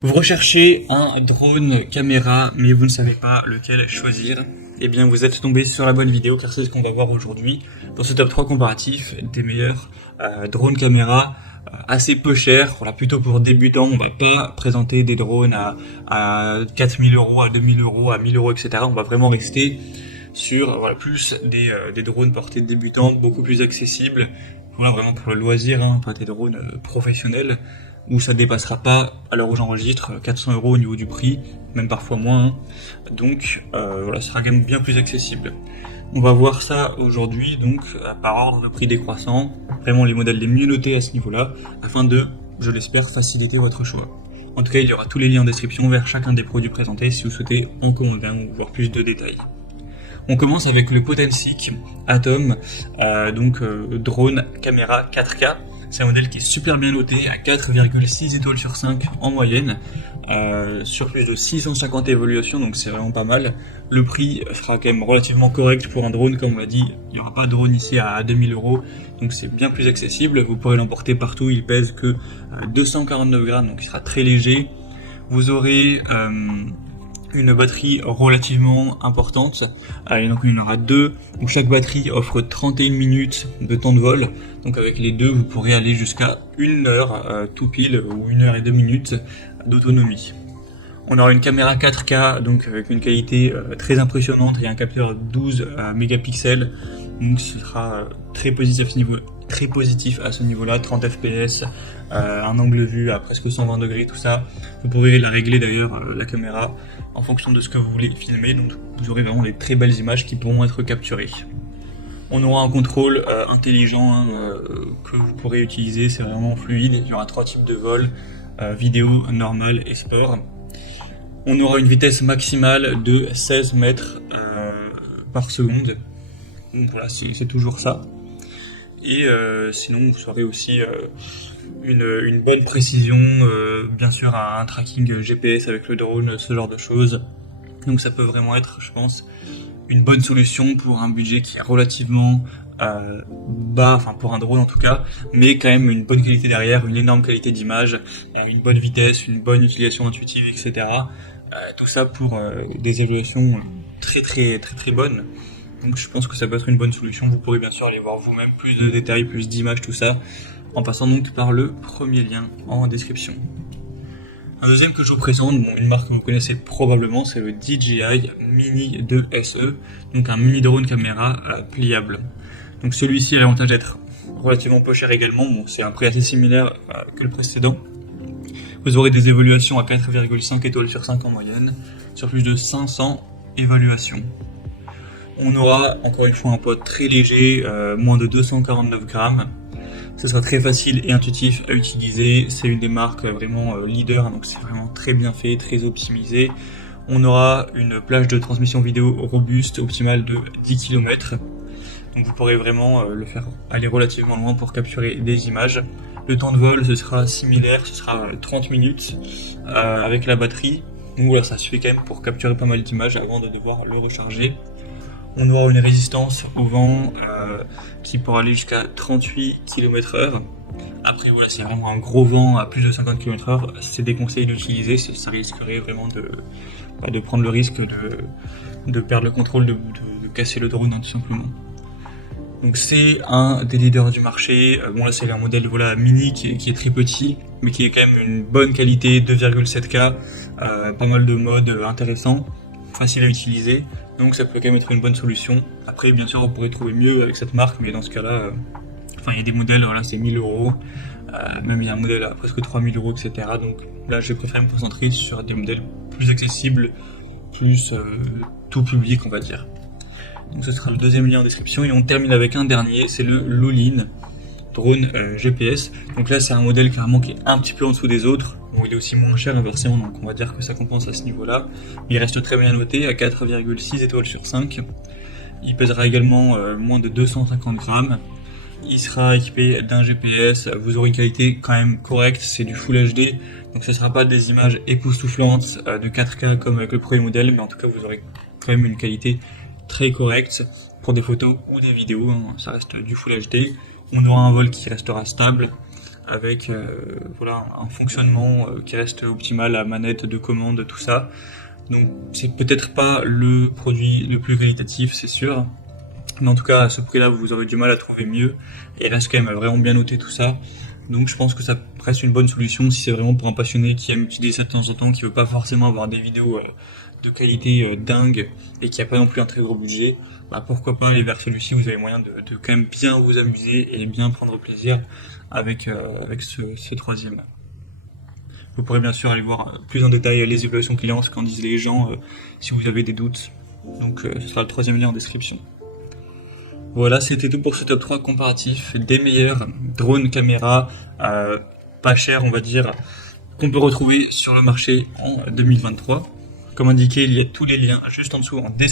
Vous recherchez un drone caméra, mais vous ne savez pas lequel choisir. Eh bien, vous êtes tombé sur la bonne vidéo, car c'est ce qu'on va voir aujourd'hui dans ce top 3 comparatif des meilleurs drones caméra assez peu chers. Voilà, plutôt pour débutants. On va pas présenter des drones à 4000 euros, à 2000 euros, à 1000 euros, etc. On va vraiment rester sur plus des drones portés de débutants, beaucoup plus accessibles. Voilà, vraiment pour le loisir, pas des drones professionnels, où ça dépassera pas, à l'heure où j'enregistre, 400 euros au niveau du prix, même parfois moins. Donc voilà, ça sera quand même bien plus accessible. On va voir ça aujourd'hui, donc par ordre de prix décroissant, vraiment les modèles les mieux notés à ce niveau-là, afin de, je l'espère, faciliter votre choix. En tout cas, il y aura tous les liens en description vers chacun des produits présentés si vous souhaitez en commander un ou voir plus de détails. On commence avec le Potensic Atom, drone caméra 4K. C'est un modèle qui est super bien noté à 4,6 étoiles sur 5 en moyenne, sur plus de 650 évaluations, donc c'est vraiment pas mal. Le prix sera quand même relativement correct pour un drone, comme on l'a dit, il n'y aura pas de drone ici à 2000 euros, donc c'est bien plus accessible. Vous pourrez l'emporter partout, il pèse que 249 grammes, donc il sera très léger. Vous aurez une batterie relativement importante, et donc il y en aura deux, où chaque batterie offre 31 minutes de temps de vol, donc avec les deux vous pourrez aller jusqu'à 1 heure tout pile, ou 1 heure et 2 minutes d'autonomie. On aura une caméra 4K, donc avec une qualité très impressionnante et un capteur 12 mégapixels, donc ce sera très positif à ce niveau-là, 30 fps, un angle vue à presque 120 degrés, tout ça. Vous pourrez la régler d'ailleurs, la caméra, en fonction de ce que vous voulez filmer, donc vous aurez vraiment les très belles images qui pourront être capturées. On aura un contrôle intelligent que vous pourrez utiliser, c'est vraiment fluide. Il y aura 3 types de vol, vidéo, normal et sport. On aura une vitesse maximale de 16 mètres par seconde, donc voilà, c'est toujours ça. Et sinon vous aurez aussi une bonne précision, bien sûr un tracking GPS avec le drone, ce genre de choses. Donc ça peut vraiment être, je pense, une bonne solution pour un budget qui est relativement bas, enfin pour un drone en tout cas, mais quand même une bonne qualité derrière, une énorme qualité d'image, une bonne vitesse, une bonne utilisation intuitive, etc. Tout ça pour des évaluations très bonnes. Donc je pense que ça peut être une bonne solution. Vous pourrez bien sûr aller voir vous-même plus de détails, plus d'images, tout ça, en passant donc par le premier lien en description. Un deuxième que je vous présente, une marque que vous connaissez probablement, c'est le DJI Mini 2 SE, donc un mini drone caméra pliable. Donc celui-ci a l'avantage d'être relativement peu cher également, c'est un prix assez similaire que le précédent. Vous aurez des évaluations à 4,5 étoiles sur 5 en moyenne, sur plus de 500 évaluations. On aura encore une fois un poids très léger, moins de 249 grammes. Ce sera très facile et intuitif à utiliser. C'est une des marques vraiment leader, donc c'est vraiment très bien fait, très optimisé. On aura une plage de transmission vidéo robuste, optimale de 10 km. Donc vous pourrez vraiment le faire aller relativement loin pour capturer des images. Le temps de vol, ce sera similaire, ce sera 30 minutes avec la batterie. Donc voilà, ça suffit quand même pour capturer pas mal d'images avant de devoir le recharger. On aura une résistance au vent qui pourra aller jusqu'à 38 km/h. Après voilà, c'est vraiment un gros vent à plus de 50 km/h, c'est déconseillé d'utiliser, ça risquerait vraiment de prendre le risque de perdre le contrôle, de casser le drone tout simplement. Donc c'est un des leaders du marché. Bon là c'est un modèle mini qui est très petit, mais qui est quand même une bonne qualité, 2,7K, pas mal de modes intéressants, facile à utiliser. Donc ça peut quand même être une bonne solution. Après bien sûr vous pourrez trouver mieux avec cette marque, mais dans ce cas-là, il y a des modèles, c'est 1000 euros, même il y a un modèle à presque 3000 euros, etc. Donc là je préfère me concentrer sur des modèles plus accessibles, plus tout public on va dire. Donc ce sera le deuxième lien en description, et on termine avec un dernier, c'est le Lulin drone GPS. Donc là c'est un modèle carrément qui est un petit peu en dessous des autres. Bon, il est aussi moins cher inversement, donc on va dire que ça compense à ce niveau-là. Il reste très bien noté à 4,6 étoiles sur 5. Il pèsera également moins de 250 grammes. Il sera équipé d'un GPS. Vous aurez une qualité quand même correcte, c'est du Full HD, donc ce ne sera pas des images époustouflantes de 4K comme avec le premier modèle, mais en tout cas vous aurez quand même une qualité très correcte pour des photos ou des vidéos, ça reste du Full HD. On aura un vol qui restera stable, avec voilà, un fonctionnement qui reste optimal, la manette de commande, tout ça. Donc c'est peut-être pas le produit le plus qualitatif, c'est sûr, mais en tout cas à ce prix-là vous aurez du mal à trouver mieux, et il reste quand même vraiment bien noté tout ça. Donc je pense que ça reste une bonne solution si c'est vraiment pour un passionné qui aime utiliser ça de temps en temps, qui veut pas forcément avoir des vidéos de qualité dingue et qui a pas non plus un très gros budget. Bah pourquoi pas aller vers celui-ci, vous avez moyen de quand même bien vous amuser et bien prendre plaisir avec ce troisième. Vous pourrez bien sûr aller voir plus en détail les évaluations clients, ce qu'en disent les gens, si vous avez des doutes. Donc ce sera le troisième lien en description. Voilà, c'était tout pour ce top 3 comparatif des meilleurs drones caméras pas chers, on va dire, qu'on peut retrouver sur le marché en 2023. Comme indiqué, il y a tous les liens juste en dessous en description.